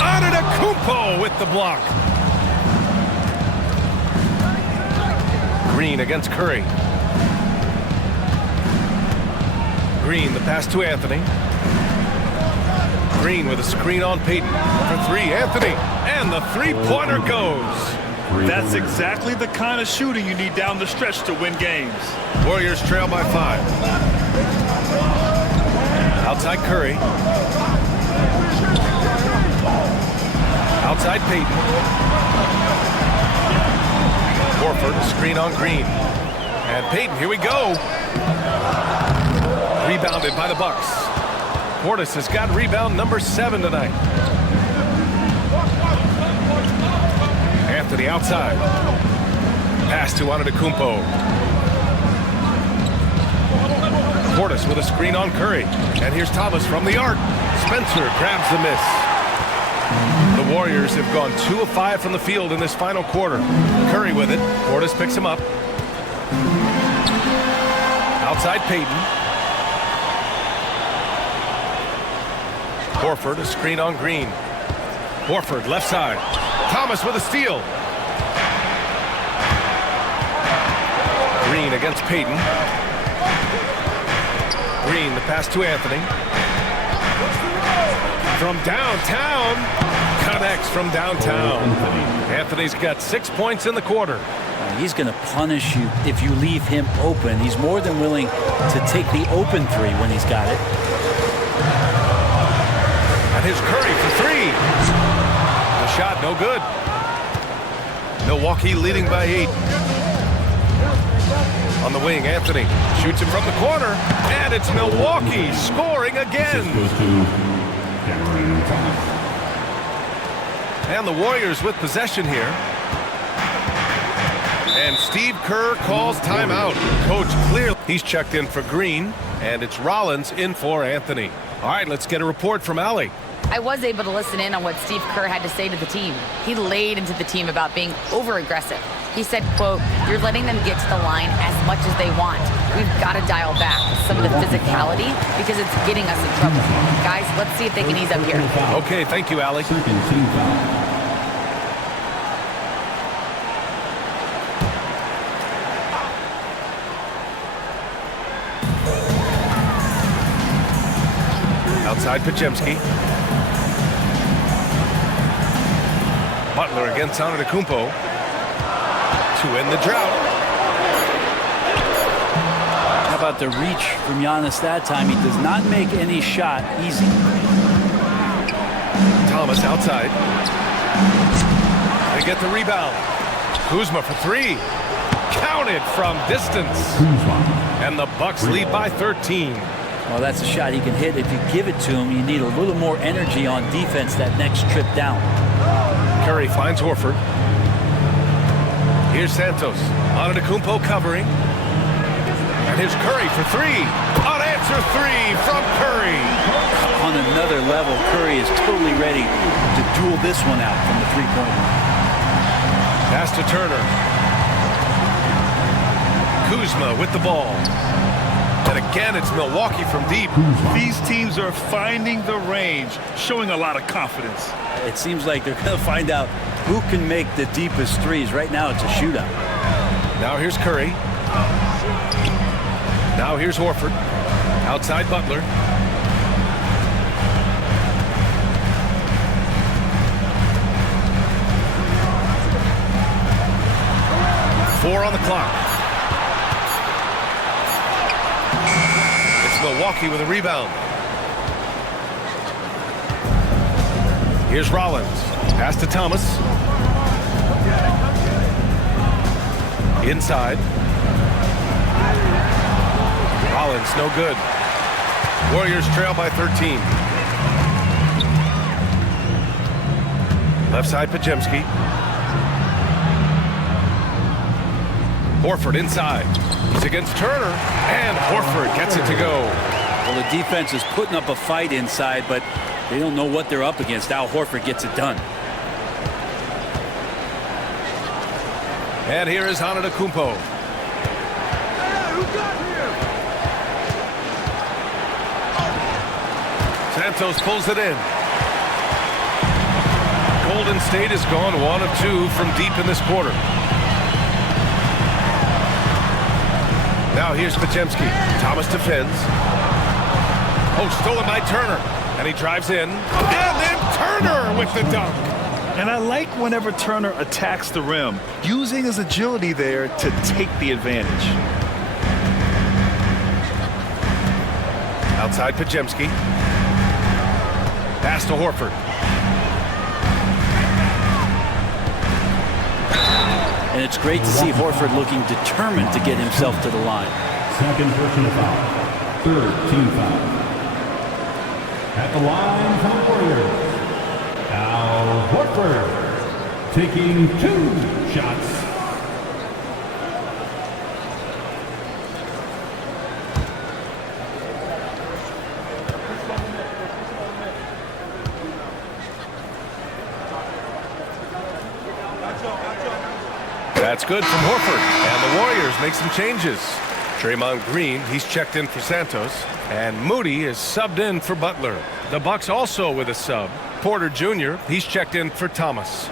Antetokounmpo with the block. Green against Curry. Green, the pass to Anthony. Green with a screen on Payton. For 3, Anthony. And the three-pointer goes. That's exactly the kind of shooting you need down the stretch to win games. Warriors trail by 5. Outside Curry. Outside Payton. Horford, screen on Green. And Payton, here we go. Rebounded by the Bucks. Portis has got rebound number 7 tonight. Anthony outside. Pass to Antetokounmpo. Portis with a screen on Curry. And here's Thomas from the arc. Spencer grabs the miss. The Warriors have gone 2 of 5 from the field in this final quarter. Curry with it. Portis picks him up. Outside Payton. Horford, a screen on Green. Horford, left side. Thomas with a steal. Green against Payton. Green, the pass to Anthony. From downtown. Connects from downtown. Anthony's got 6 points in the quarter. He's going to punish you if you leave him open. He's more than willing to take the open three when he's got it. And here's Curry for three. The shot, no good. Milwaukee leading by 8. On the wing, Anthony shoots him from the corner, and it's Milwaukee scoring again. Goes to Cameron Thomas. And the Warriors with possession here. And Steve Kerr calls timeout. Coach clearly. He's checked in for Green, and it's Rollins in for Anthony. All right, let's get a report from Allie. I was able to listen in on what Steve Kerr had to say to the team. He laid into the team about being over-aggressive. He said, quote, "You're letting them get to the line as much as they want. We've got to dial back some of the physicality because it's getting us in trouble. Guys, let's see if they can ease up here." Okay, thank you, Allie. Second team foul. Outside Podziemski. Butler against Antetokounmpo to end the drought. How about the reach from Giannis that time? He does not make any shot easy. Thomas outside. They get the rebound. Kuzma for three. Counted from distance. And the Bucks lead by 13. Well, that's a shot he can hit. If you give it to him, you need a little more energy on defense that next trip down. Curry finds Horford. Here's Santos. Antetokounmpo covering. And here's Curry for three. Unanswered three from Curry. On another level, Curry is totally ready to duel this one out from the three-point line. Pass to Turner. Kuzma with the ball. And again, it's Milwaukee from deep. These teams are finding the range, showing a lot of confidence. It seems like they're going to find out who can make the deepest threes. Right now, it's a shootout. Now here's Curry. Now here's Horford. Outside Butler. Four on the clock. It's Milwaukee with a rebound. Here's Rollins. Pass to Thomas. Inside. Rollins, no good. Warriors trail by 13. Left side, Podziemski. Horford inside. He's against Turner, and Horford gets it to go. Well, the defense is putting up a fight inside, but they don't know what they're up against. Al Horford gets it done. And here is Antetokounmpo. Santos pulls it in. Golden State has gone 1 of 2 from deep in this quarter. Now here's Podziemski. Thomas defends. Oh, stolen by Turner. And he drives in. And then Turner with the dunk. And I like whenever Turner attacks the rim, using his agility there to take the advantage. Outside Podziemski. Pass to Horford. And it's great to see Horford looking determined to get himself to the line. Second personal foul. Third team foul. At the line for the Warriors, Al Horford taking 2 shots. That's good from Horford. And the Warriors make some changes. Draymond Green, he's checked in for Santos. And Moody is subbed in for Butler. The Bucks also with a sub. Porter Jr., he's checked in for Thomas.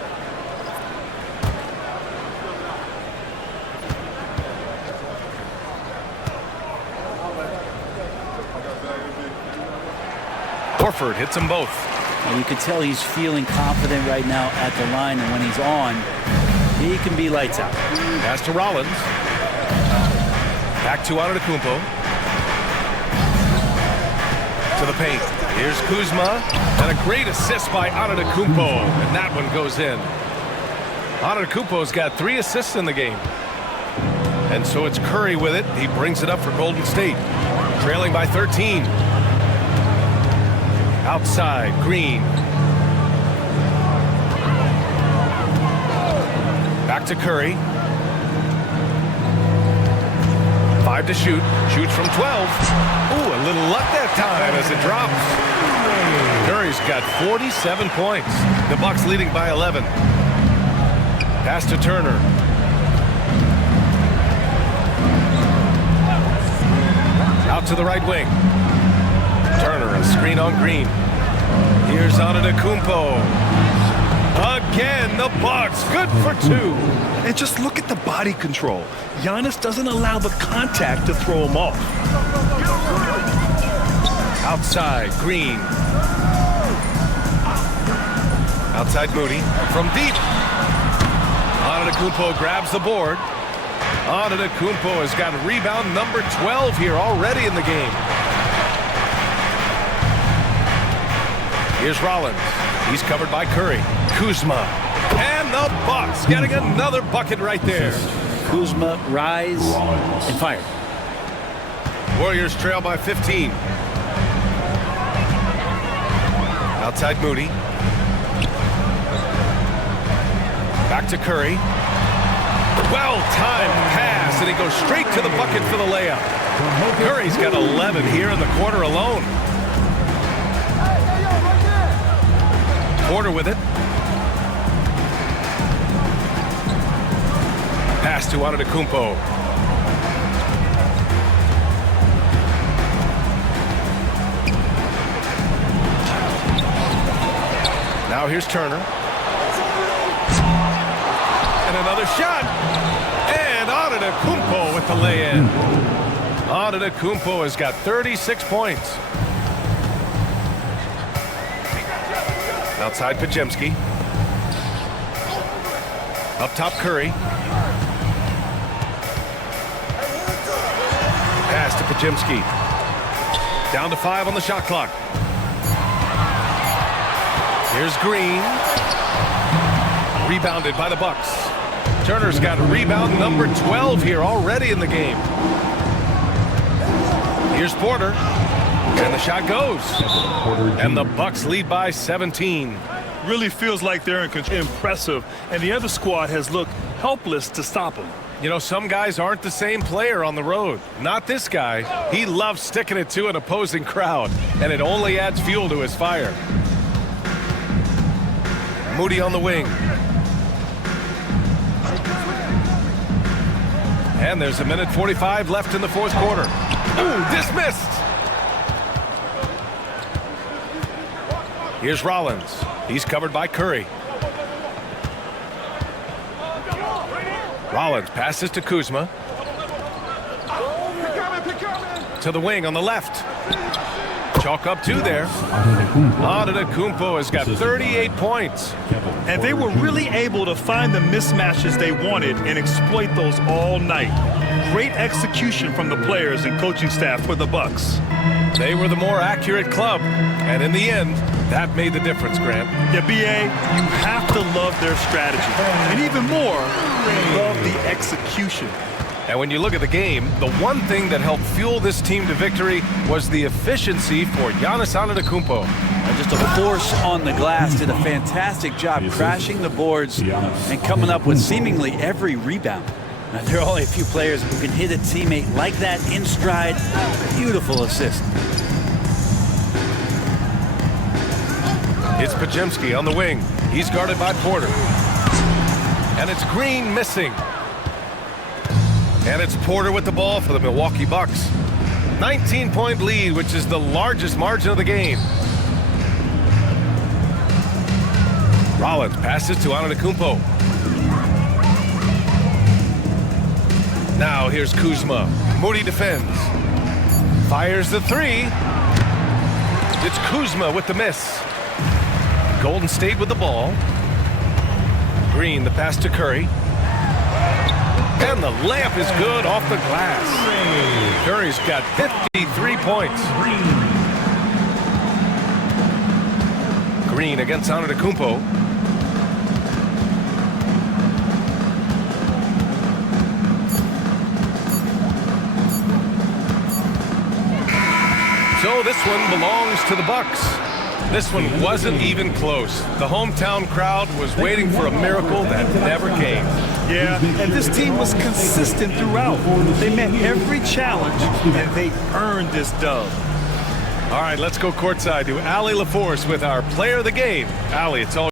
Horford hits them both. And you can tell he's feeling confident right now at the line, and when he's on, He can be lights out. Pass to Rollins. Back to Antetokounmpo. To the paint. Here's Kuzma. And a great assist by Antetokounmpo. And that one goes in. Antetokounmpo's got 3 assists in the game. And so it's Curry with it. He brings it up for Golden State. Trailing by 13. Outside, Green. Back to Curry. 5 to shoot. Shoots from 12. Ooh, a little luck that time as it drops. Curry's got 47 points. The Bucks leading by 11. Pass to Turner. Out to the right wing. Turner, a screen on Green. Here's Antetokounmpo. Again, the Bucks, good for 2. And just look at the body control. Giannis doesn't allow the contact to throw him off. Outside, Green. Outside, Moody. From deep. Antetokounmpo grabs the board. Antetokounmpo has got rebound number 12 here already in the game. Here's Rollins. He's covered by Curry. Kuzma. And the Bucks getting another bucket right there. Kuzma, rise and fire. Warriors trail by 15. Outside Moody. Back to Curry. Well-timed pass, and he goes straight to the bucket for the layup. Curry's got 11 here in the quarter alone. Porter with it. Pass to Antetokounmpo. Now here's Turner. And another shot. And Antetokounmpo with the lay-in. Antetokounmpo has got 36 points. Outside Podziemski. Up top Curry. Pass to Podziemski. Down to 5 on the shot clock. Here's Green. Rebounded by the Bucks. Turner's got rebound number 12 here already in the game. Here's Porter. And the shot goes. And the Bucks lead by 17. Really feels like they're in control. Impressive. And the other squad has looked helpless to stop them. You know, some guys aren't the same player on the road. Not this guy. He loves sticking it to an opposing crowd. And it only adds fuel to his fire. Moody on the wing. And there's 1:45 left in the fourth quarter. Ooh, dismissed. Here's Rollins. He's covered by Curry. Rollins passes to Kuzma. To the wing on the left. Chalk up 2 there. Antetokounmpo has got 38 points. And they were really able to find the mismatches they wanted and exploit those all night. Great execution from the players and coaching staff for the Bucks. They were the more accurate club. And in the end, that made the difference, Grant. Yeah, B.A., you have to love their strategy. And even more, love the execution. And when you look at the game, the one thing that helped fuel this team to victory was the efficiency for Giannis Antetokounmpo. Just a force on the glass. Did a fantastic job crashing the boards and coming up with seemingly every rebound. Now, there are only a few players who can hit a teammate like that in stride. Beautiful assist. It's Podziemski on the wing. He's guarded by Porter. And it's Green missing. And it's Porter with the ball for the Milwaukee Bucks. 19-point lead, which is the largest margin of the game. Rollins passes to Antetokounmpo. Now here's Kuzma. Moody defends. Fires the 3. It's Kuzma with the miss. Golden State with the ball. Green, the pass to Curry. And the layup is good off the glass. Curry's got 53 points. Green against Antetokounmpo. So this one belongs to the Bucks. This one wasn't even close. The hometown crowd was waiting for a miracle that never came. Yeah, and this team was consistent throughout. They met every challenge, and they earned this dub. All right, let's go courtside to Allie LaForce with our player of the game. Allie, it's all